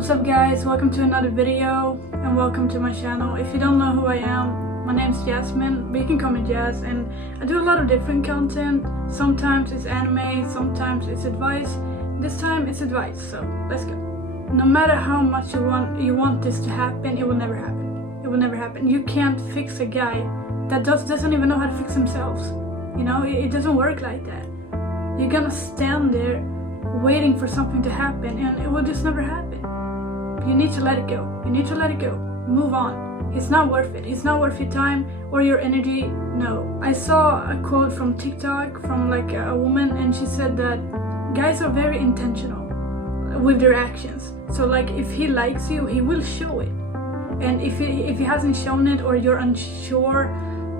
What's up guys, welcome to another video and welcome to my channel. If you don't know who I am, my name's Jasmine, but you can call me Jazz, and I do a lot of different content. Sometimes it's anime, sometimes it's advice. This time it's advice, so let's go. No matter how much you want this to happen, it will never happen. It will never happen. You can't fix a guy that doesn't even know how to fix themselves. You know, it doesn't work like that. You're gonna stand there waiting for something to happen and it will just never happen. You need to let it go. You need to let it go. Move on. It's not worth it. It's not worth your time or your energy. No. I saw a quote from TikTok from like a woman, and she said that guys are very intentional with their actions. So like if he likes you, he will show it. And if he hasn't shown it or you're unsure,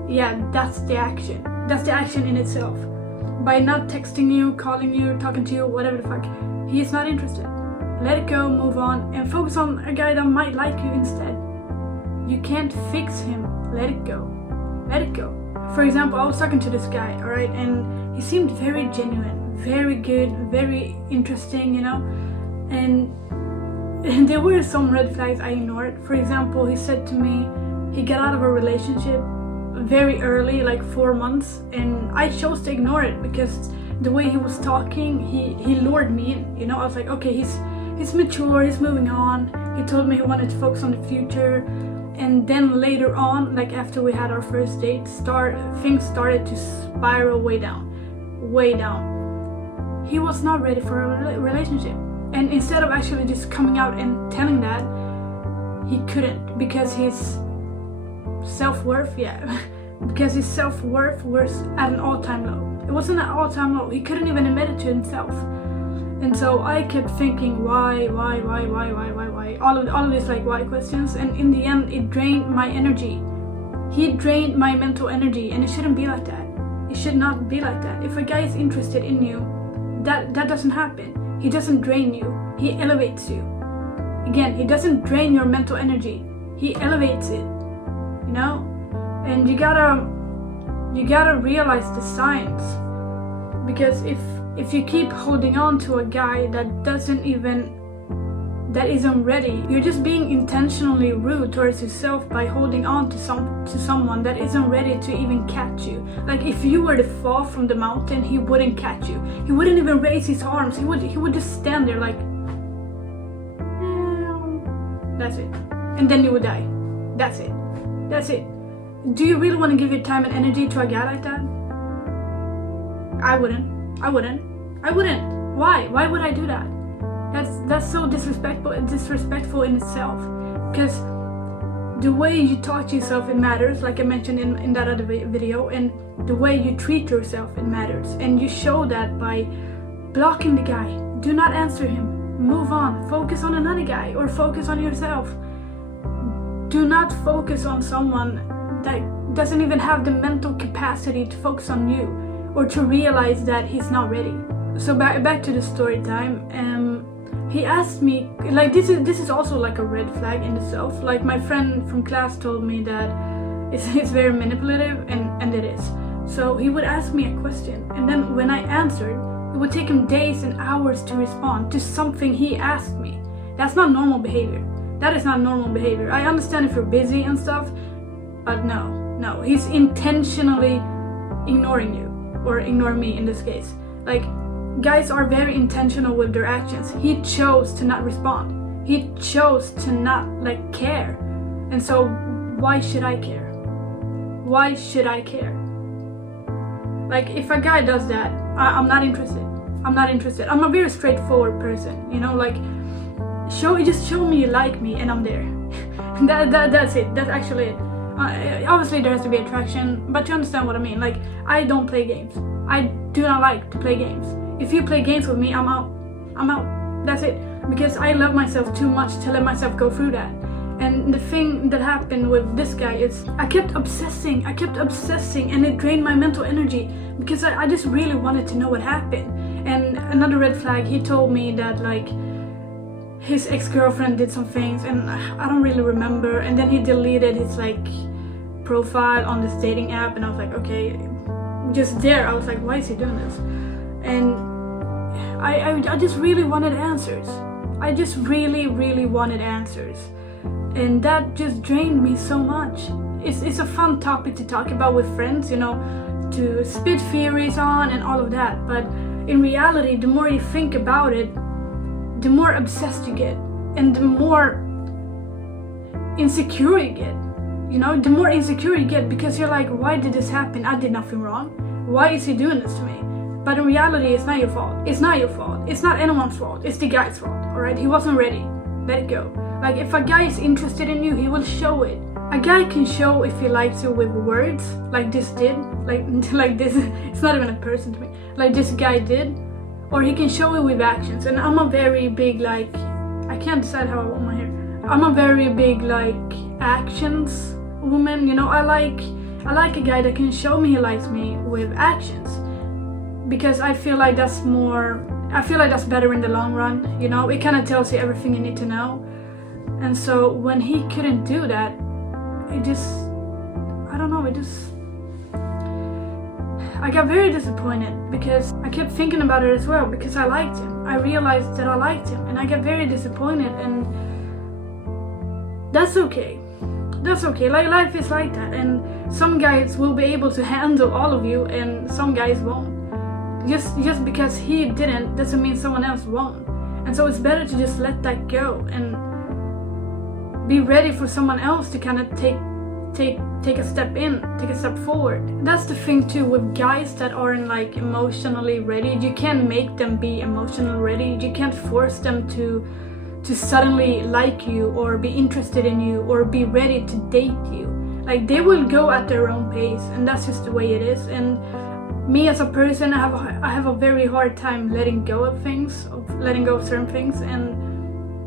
yeah, that's the action. That's the action in itself. By not texting you, calling you, talking to you, whatever the fuck, he's not interested. Let it go, move on, and focus on a guy that might like you instead. You can't fix him. Let it go. Let it go. For example, I was talking to this guy, alright, and he seemed very genuine, very good, very interesting, you know, and there were some red flags I ignored. For example, he said to me he got out of a relationship very early, like 4 months, and I chose to ignore it because the way he was talking, he lured me in, you know. I was like, okay, he's mature, he's moving on. He told me he wanted to focus on the future, and then later on, like after we had our first date, things started to spiral way down. He was not ready for a relationship, and instead of actually just coming out and telling that, he couldn't, because his self-worth, because his self-worth was at an all-time low. It wasn't an all-time low. He couldn't even admit it to himself. And so I kept thinking, why, all of these like why questions, and in the end it drained my energy. He drained my mental energy, and it shouldn't be like that. It should not be like that. If a guy is interested in you, that doesn't happen. He doesn't drain you, he elevates you. Again, he doesn't drain your mental energy, he elevates it, you know. And you gotta realize the signs, because if you keep holding on to a guy that isn't ready, you're just being intentionally rude towards yourself by holding on to someone that isn't ready to even catch you. Like if you were to fall from the mountain, he wouldn't catch you. He wouldn't even raise his arms. He would just stand there like, that's it, and then you would die. That's it. Do you really want to give your time and energy to a guy like that? I wouldn't. Why? Why would I do that? That's so disrespectful in itself. Because the way you talk to yourself, it matters, like I mentioned in that other video, and the way you treat yourself, it matters. And you show that by blocking the guy. Do not answer him. Move on. Focus on another guy, or focus on yourself. Do not focus on someone that doesn't even have the mental capacity to focus on you, or to realize that he's not ready. So back to the story time. He asked me, like, this is also like a red flag in itself. Like my friend from class told me that it's very manipulative, and it is. So he would ask me a question, and then when I answered, it would take him days and hours to respond to something he asked me. That's not normal behavior. That is not normal behavior. I understand if you're busy and stuff, but no, he's intentionally ignoring you, or ignore me in this case. Like, guys are very intentional with their actions. He chose to not respond. He chose to not like care. And so why should I care? Why should I care? Like if a guy does that, I'm not interested. I'm a very straightforward person, you know, like just show me you like me and I'm there. That's it. That's actually it. Obviously there has to be attraction, but you understand what I mean. Like, I don't play games. I do not like to play games. If you play games with me, I'm out. That's it. Because I love myself too much to let myself go through that. And the thing that happened with this guy is I kept obsessing, and it drained my mental energy, because I just really wanted to know what happened. And another red flag, he told me that like his ex-girlfriend did some things, and I don't really remember, and then he deleted his like profile on this dating app, and I was like, okay, just there I was like, why is he doing this? And I just really wanted answers. I just really, really wanted answers. And that just drained me so much. It's a fun topic to talk about with friends, you know, to spit theories on and all of that. But in reality, the more you think about it, the more obsessed you get. And the more insecure you get. You know, the more insecure you get because you're like, why did this happen? I did nothing wrong. Why is he doing this to me? But in reality, it's not your fault. It's not your fault. It's not anyone's fault. It's the guy's fault, alright? He wasn't ready. Let it go. Like, if a guy is interested in you, he will show it. A guy can show if he likes you with words, like this did. Like this, it's not even a person to me. Like this guy did. Or he can show it with actions. And I'm a very big, like, I can't decide how I want my hair. I'm a very big, like, actions woman, you know. I like a guy that can show me he likes me with actions, because I feel like that's better in the long run, you know. It kind of tells you everything you need to know. And so when he couldn't do that, I got very disappointed, because I kept thinking about it as well, because I liked him. I realized that I liked him, and I got very disappointed, and that's okay. That's okay. Like, life is like that, and some guys will be able to handle all of you, and some guys won't. Just because he didn't doesn't mean someone else won't. And so it's better to just let that go and be ready for someone else to kind of take a step forward. That's the thing too with guys that aren't like emotionally ready. You can't make them be emotionally ready. You can't force them to suddenly like you or be interested in you or be ready to date you. Like, they will go at their own pace, and that's just the way it is. And me as a person, I have a very hard time letting go of certain things, and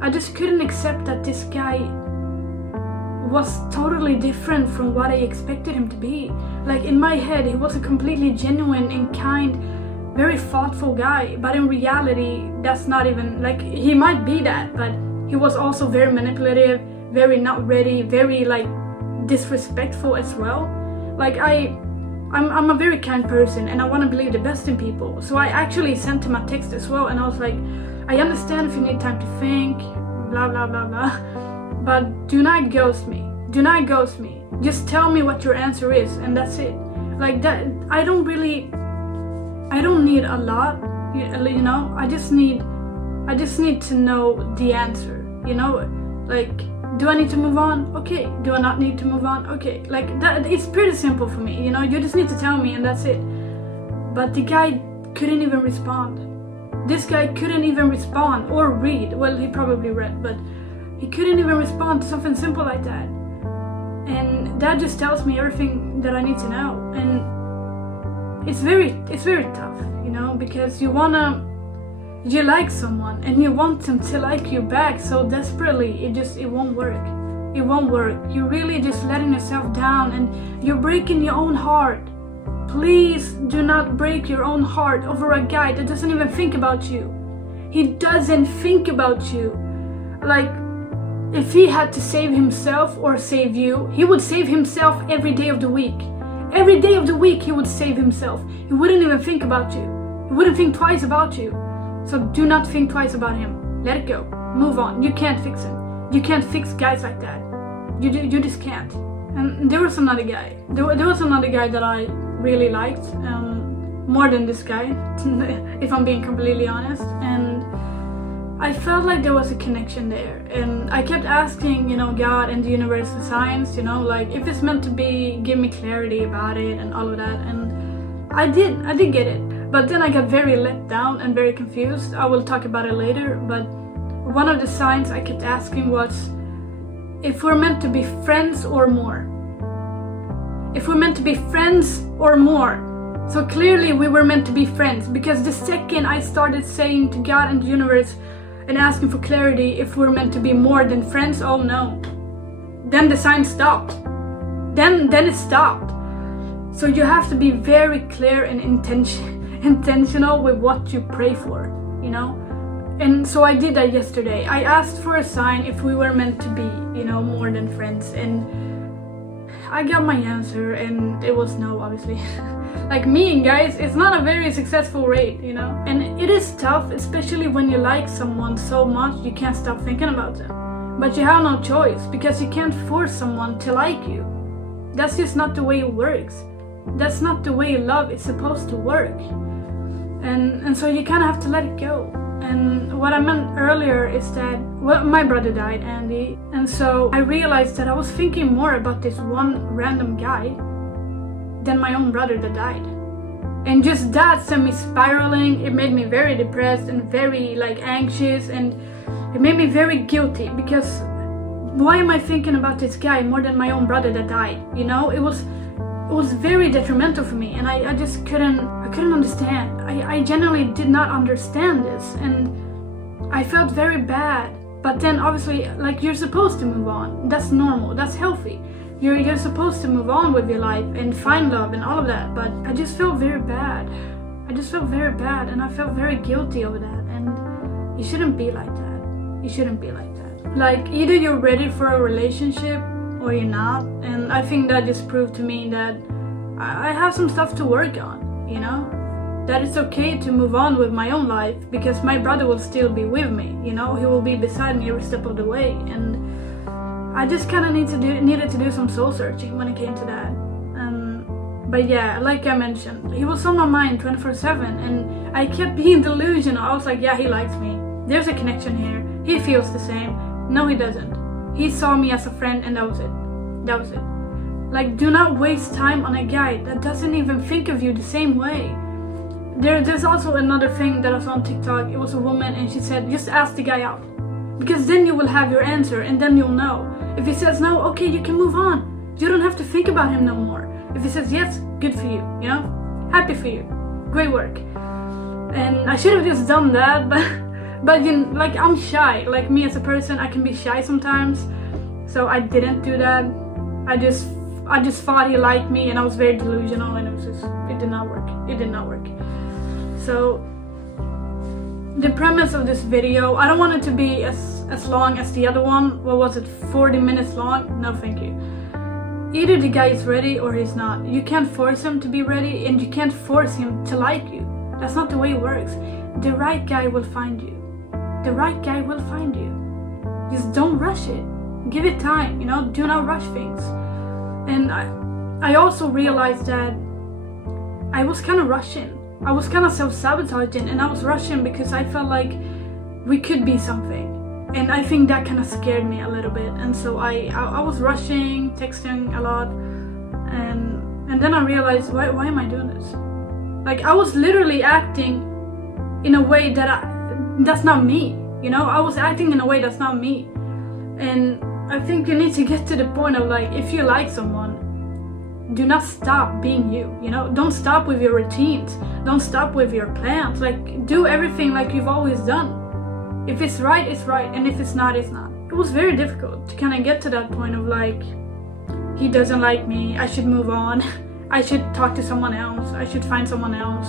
I just couldn't accept that this guy was totally different from what I expected him to be. Like, in my head, he was a completely genuine and kind, very thoughtful guy, but in reality, that's not even, like, he might be that, but he was also very manipulative, very not ready, very, like, disrespectful as well. Like, I'm a very kind person, and I want to believe the best in people, so I actually sent him a text as well, and I was like, I understand if you need time to think, blah blah blah blah, but do not ghost me. Do not ghost me. Just tell me what your answer is, and that's it. Like, that, I don't need a lot, you know. I just need to know the answer, you know. Like, do I need to move on? Okay. Do I not need to move on? Okay. Like, that, it's pretty simple for me, you know. You just need to tell me, and that's it. But the guy couldn't even respond. This guy couldn't even respond or read. Well, he probably read, but he couldn't even respond to something simple like that. And that just tells me everything that I need to know. And it's very tough, you know, because you like someone and you want them to like you back so desperately. It won't work. It won't work. You're really just letting yourself down, and you're breaking your own heart. Please do not break your own heart over a guy that doesn't even think about you. He doesn't think about you. Like, if he had to save himself or save you, he would save himself every day of the week. Every day of the week he would save himself. He wouldn't even think about you. He wouldn't think twice about you. So do not think twice about him. Let it go. Move on. You can't fix him. You can't fix guys like that. You just can't. And there was another guy. There was another guy that I really liked, more than this guy, if I'm being completely honest. And I felt like there was a connection there, and I kept asking, you know, God and the universe, the signs, you know, like, if it's meant to be, give me clarity about it and all of that. And I did get it, but then I got very let down and very confused. I will talk about it later, but one of the signs I kept asking was if we're meant to be friends or more. If we're meant to be friends or more. So clearly we were meant to be friends, because the second I started saying to God and the universe and asking for clarity if we're meant to be more than friends, oh no. Then the sign stopped. Then it stopped. So you have to be very clear and intentional with what you pray for, you know? And so I did that yesterday. I asked for a sign if we were meant to be, you know, more than friends, and I got my answer, and it was no, obviously. like meeting guys is not a very successful rate, you know. And it is tough, especially when you like someone so much you can't stop thinking about them. But you have no choice, because you can't force someone to like you. That's just not the way it works. That's not the way love is supposed to work. And so you kind of have to let it go. And what I meant earlier is that, well, my brother died, Andy, and so I realized that I was thinking more about this one random guy than my own brother that died. And just that sent me spiraling. It made me very depressed and very like anxious, and it made me very guilty, because why am I thinking about this guy more than my own brother that died? You know, it was very detrimental for me, and I just couldn't understand. I genuinely did not understand this, and I felt very bad. But then obviously, like, you're supposed to move on. That's normal, that's healthy. You're supposed to move on with your life and find love and all of that. But I just felt very bad. And I felt very guilty over that. And you shouldn't be like that. You shouldn't be like that. Like, either you're ready for a relationship or you're not. And I think that just proved to me that I have some stuff to work on, you know? That it's okay to move on with my own life, because my brother will still be with me, you know? He will be beside me every step of the way. And I just kind of needed to do some soul searching when it came to that. But yeah, like I mentioned, he was on my mind 24/7, and I kept being delusional. I was like, yeah, he likes me. There's a connection here. He feels the same. No, he doesn't. He saw me as a friend, and that was it. That was it. Like, do not waste time on a guy that doesn't even think of you the same way. There's also another thing that I saw on TikTok. It was a woman, and she said, just ask the guy out, because then you will have your answer, and then you'll know. If he says no, okay, you can move on. You don't have to think about him no more. If he says yes, good for you, you know? Happy for you. Great work. And I should have just done that, but you know, like, I'm shy. Like, me as a person, I can be shy sometimes. So I didn't do that. I just thought he liked me, and I was very delusional, and it did not work. It did not work. So the premise of this video, I don't want it to be as long as the other one. What was it, 40 minutes long? No, thank you. Either the guy is ready or he's not. You can't force him to be ready, and you can't force him to like you. That's not the way it works. The right guy will find you. The right guy will find you. Just don't rush it. Give it time, you know? Do not rush things. And I also realized that I was kind of rushing. I was kind of self-sabotaging, and I was rushing because I felt like we could be something. And I think that kind of scared me a little bit. And so I was rushing, texting a lot. And then I realized, why am I doing this? Like, I was literally acting in a way that's not me. You know, I was acting in a way that's not me. And I think you need to get to the point of, like, if you like someone, do not stop being you, you know? Don't stop with your routines. Don't stop with your plans. Like, do everything like you've always done. If it's right, it's right. And if it's not, it's not. It was very difficult to kind of get to that point of, like, he doesn't like me, I should move on. I should talk to someone else. I should find someone else.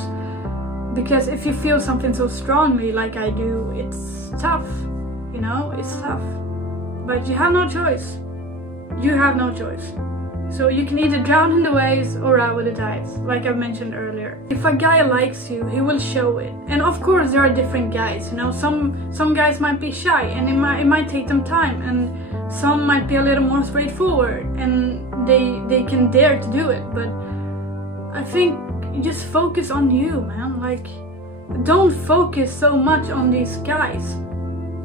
Because if you feel something so strongly like I do, it's tough, you know? It's tough. But you have no choice. You have no choice. So you can either drown in the waves or ride with the tides, like I mentioned earlier. If a guy likes you, he will show it. And of course there are different guys, you know. Some guys might be shy, and it might take them time, and some might be a little more straightforward, and they can dare to do it. But I think just focus on you, man. Like, don't focus so much on these guys.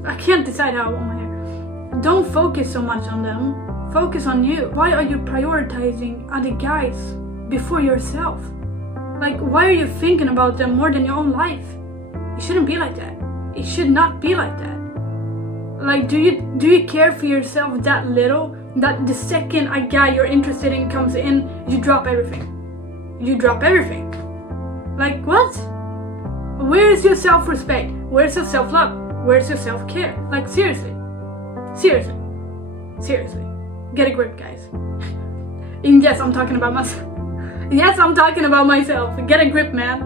I can't decide how I want my hair. Don't focus so much on them. Focus on you. Why are you prioritizing other guys before yourself? Like, why are you thinking about them more than your own life? It shouldn't be like that. It should not be like that. Like, do you care for yourself that little, that the second a guy you're interested in comes in, you drop everything? You drop everything. Like, what? Where is your self-respect? Where's your self-love? Where's your self-care? Like, seriously. Seriously. Seriously. Get a grip, guys. And yes, I'm talking about myself. Yes, I'm talking about myself. Get a grip, man.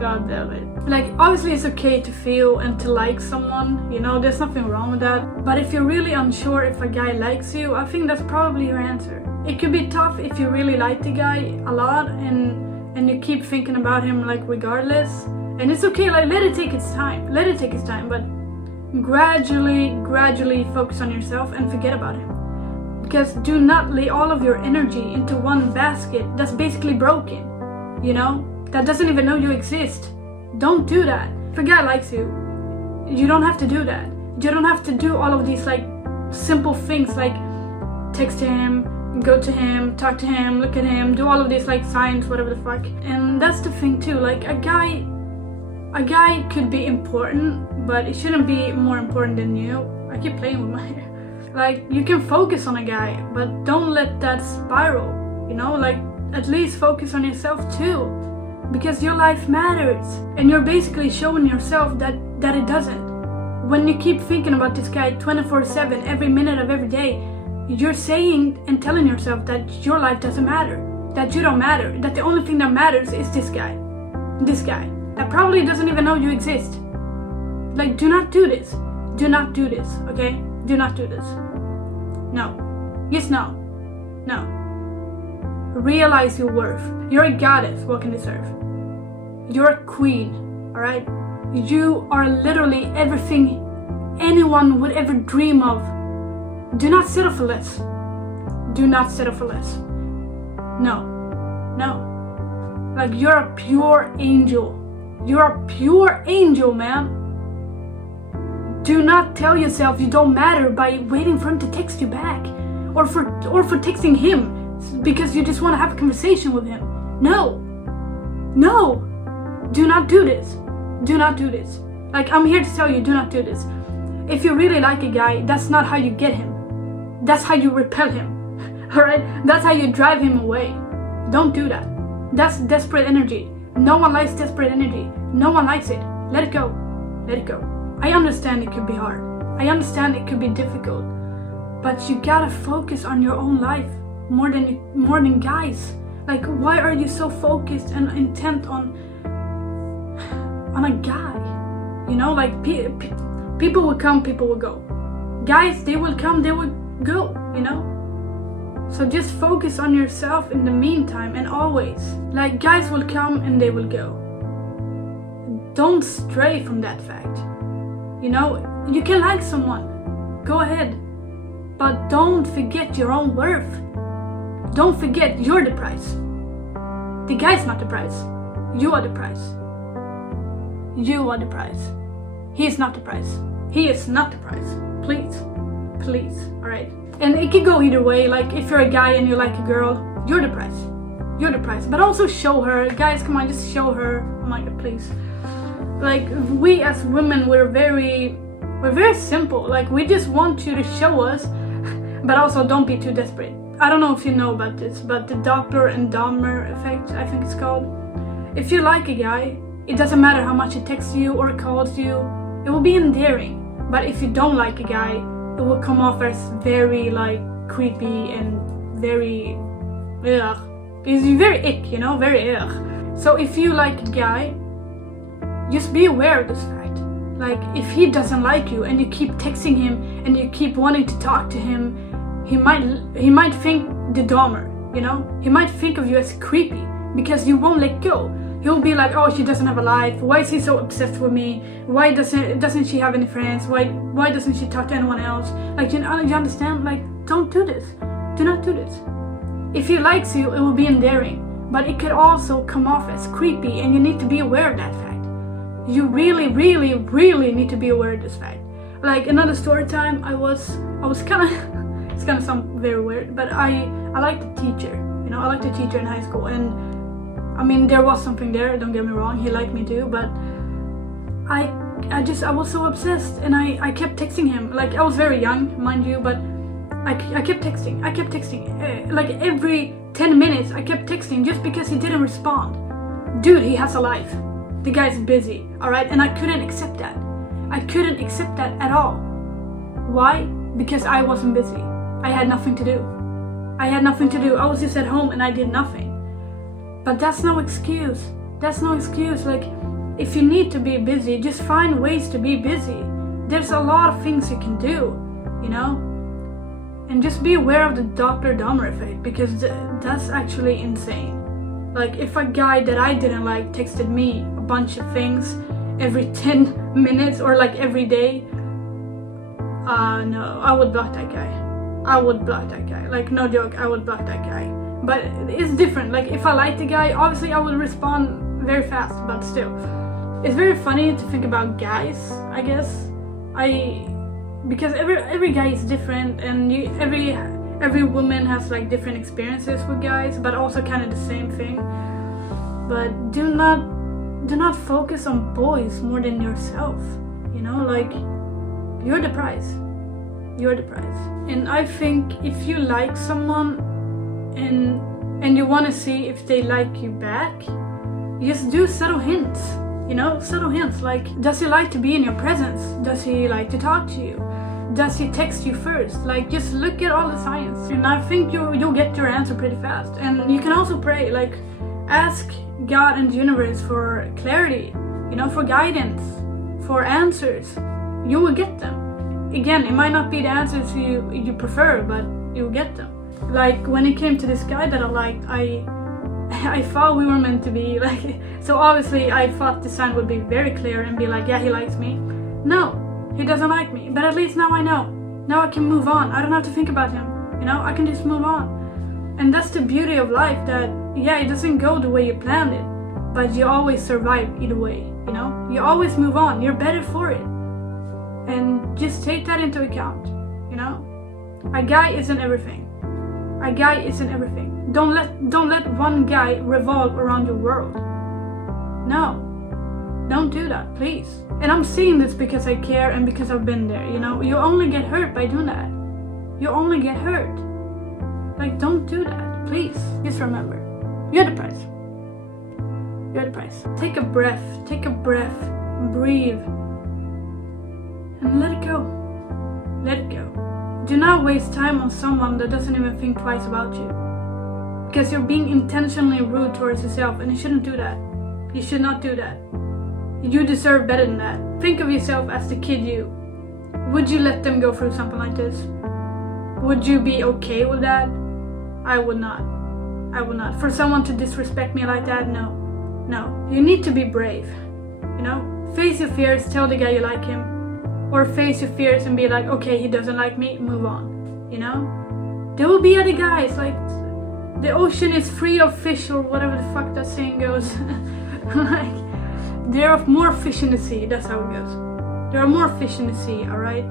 God damn it. Like, obviously it's okay to feel and to like someone, you know, there's nothing wrong with that. But if you're really unsure if a guy likes you, I think that's probably your answer. it could be tough if you really like the guy a lot and you keep thinking about him like regardless. And it's okay, like let it take its time. Let it take its time, but gradually focus on yourself and forget about him. Because do not lay all of your energy into one basket that's basically broken, you know? That doesn't even know you exist. Don't do that. If a guy likes you, you don't have to do that. You don't have to do all of these like simple things like text him, go to him, talk to him, look at him, do all of these like signs, whatever the fuck. And that's the thing too, like a guy could be important, but it shouldn't be more important than you. I keep playing with my hair. Like, you can focus on a guy, but don't let that spiral, you know? Like, at least focus on yourself too, because your life matters, and you're basically showing yourself that it doesn't. When you keep thinking about this guy 24/7, every minute of every day, you're saying and telling yourself that your life doesn't matter, that you don't matter, that the only thing that matters is this guy that probably doesn't even know you exist. Like, do not do this. Do not do this, okay? Do not do this. No. Yes, no. No. Realize your worth. You're a goddess walking this earth. You're a queen, alright? You are literally everything anyone would ever dream of. Do not settle for less. Do not settle for less. No. No. Like, you're a pure angel. You're a pure angel, man. Do not tell yourself you don't matter by waiting for him to text you back, or for texting him because you just want to have a conversation with him. No. No. Do not do this. Do not do this. Like, I'm here to tell you, do not do this. If you really like a guy, that's not how you get him. That's how you repel him. Alright? That's how you drive him away. Don't do that. That's desperate energy. No one likes desperate energy. No one likes it. Let it go. Let it go. I understand it could be hard. I understand it could be difficult. But you gotta focus on your own life more than guys. Like, why are you so focused and intent on a guy? You know, like people will come, people will go. Guys, they will come, they will go, you know? So just focus on yourself in the meantime and always. Like, guys will come and they will go. Don't stray from that fact. You know, you can like someone, go ahead, but don't forget your own worth. Don't forget you're the price. The guy's not the price. You are the price. You are the price. He is not the price. He is not the price. Please. Please. Alright? And it can go either way. Like, if you're a guy and you like a girl, you're the price. You're the price. But also show her. Guys, come on, just show her. Oh my god, please. Like, we as women, we're very simple. Like, we just want you to show us, but also don't be too desperate. I don't know if you know about this, but the Doppler and Dahmer effect, I think it's called. If you like a guy, it doesn't matter how much he texts you or calls you, it will be endearing. But if you don't like a guy, it will come off as very, like, creepy and very, ugh. It's very ick, you know, very ugh. So if you like a guy, just be aware of this fact. Like, if he doesn't like you and you keep texting him and you keep wanting to talk to him, he might think the Dahmer, you know? He might think of you as creepy because you won't let go. He'll be like, oh, she doesn't have a life. Why is he so obsessed with me? Why doesn't she have any friends? Why doesn't she talk to anyone else? Like, you understand? Like, don't do this. Do not do this. If he likes you, it will be endearing, but it could also come off as creepy, and you need to be aware of that fact. You really need to be aware of this fact. Like, another story time, I was kind of, it's gonna sound very weird, but I liked the teacher. You know, I liked the teacher in high school, and I mean, there was something there, don't get me wrong, he liked me too, but I was so obsessed, and I kept texting him. Like, I was very young, mind you, but I kept texting. Like, every 10 minutes I kept texting just because he didn't respond. Dude, he has a life. The guy's busy, alright? And I couldn't accept that. I couldn't accept that at all. Why? Because I wasn't busy. I had nothing to do. I was just at home and I did nothing. But that's no excuse. That's no excuse. Like, if you need to be busy, just find ways to be busy. There's a lot of things you can do, you know? And just be aware of the Doppler Dahmer effect, because that's actually insane. Like, if a guy that I didn't like texted me a bunch of things every 10 minutes or like every day, no, I would block that guy. I would block that guy. Like, no joke, I would block that guy. But it's different. Like, if I like the guy, obviously I would respond very fast, but still. It's very funny to think about guys, I guess. Because every guy is different, and every woman has like different experiences with guys, but also kind of the same thing. But do not focus on boys more than yourself. You know, like, you're the prize. You're the prize. And I think if you like someone and you want to see if they like you back, just do subtle hints. You know, subtle hints, like, does he like to be in your presence? Does he like to talk to you? Does he text you first? Like, just look at all the signs, and I think you'll get your answer pretty fast. And you can also pray, like, ask God and the universe for clarity, you know, for guidance, for answers. You will get them. Again, it might not be the answers you prefer, but you'll get them. Like, when it came to this guy that I liked, I thought we were meant to be, like, so obviously I thought the sign would be very clear and be like, yeah, he likes me. No, he doesn't like me, but at least now I know. Now I can move on. I don't have to think about him, you know, I can just move on. And that's the beauty of life, that, yeah, it doesn't go the way you planned it, but you always survive either way, you know? You always move on, you're better for it. And just take that into account, you know? A guy isn't everything. A guy isn't everything. Don't let one guy revolve around your world. No. Don't do that, please. And I'm saying this because I care and because I've been there, you know? You only get hurt by doing that. You only get hurt. Like, don't do that, please. Just remember, you're the prize. You're the prize. Take a breath, breathe, and let it go. Let it go. Do not waste time on someone that doesn't even think twice about you. Because you're being intentionally rude towards yourself, and you shouldn't do that. You should not do that. You deserve better than that. Think of yourself as the kid you. Would you let them go through something like this? Would you be okay with that? I would not. I would not. For someone to disrespect me like that, no. No. You need to be brave. You know? Face your fears, tell the guy you like him. Or face your fears and be like, okay, he doesn't like me, move on. You know? There will be other guys, like, the ocean is free of fish, or whatever the fuck that saying goes. Like, there are more fish in the sea, that's how it goes. There are more fish in the sea, alright?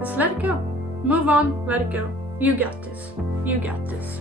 Just let it go. Move on, let it go. You got this. You got this.